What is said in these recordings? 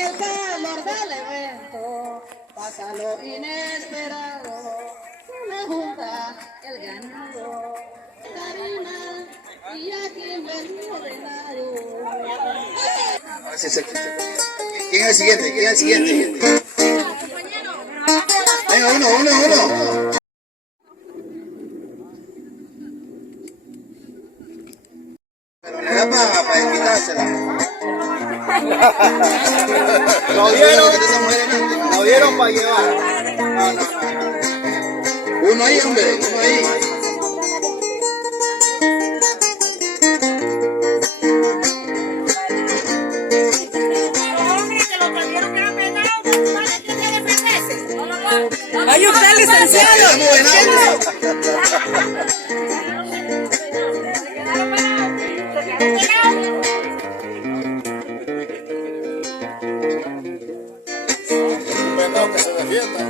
El calor del evento pasa lo inesperado, se me junta el ganado, Karina y aquí vengo de Naru. ¿Quién es el siguiente? ¿Quién es el siguiente? Venga, uno. Pero le da para invitársela. Lo dieron para llevar. No. Uno ahí, hombre, uno ahí. ¡Ay, usted licenciado! Que se defienda.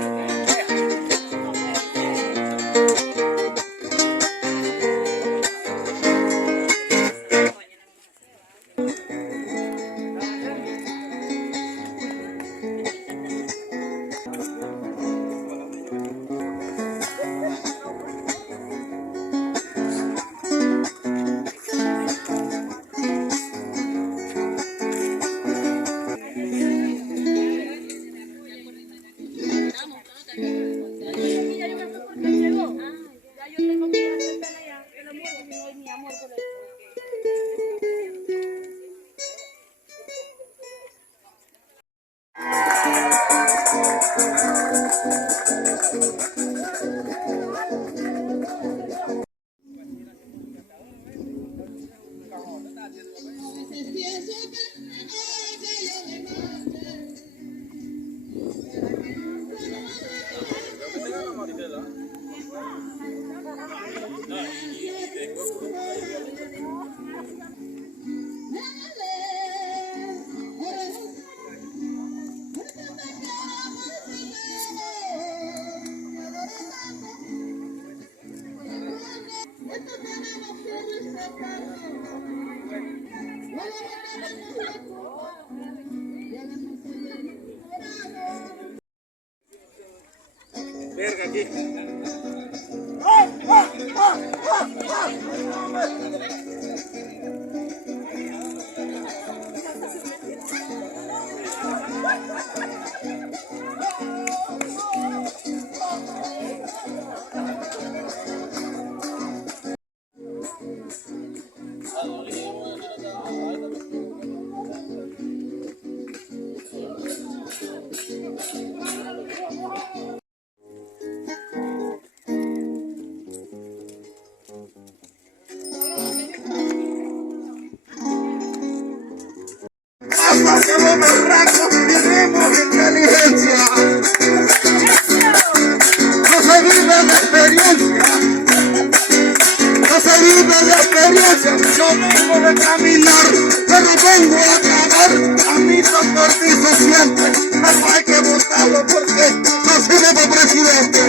Verga aquí. Hasta que los berracos tenemos inteligencia. No se vive de experiencia. No se vive de experiencia. Yo vengo de caminar, pero vengo a tragar. A mí doctor dice siempre, no hay que votarlo porque no sirve para presidente.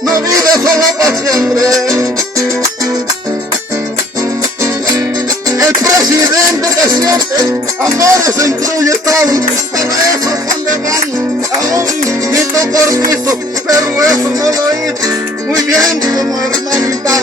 No vive solo para siempre. El presidente que siente amores e incluye todo, pero eso es donde van a un mito cortizo, pero eso no lo hizo muy bien como hermanita.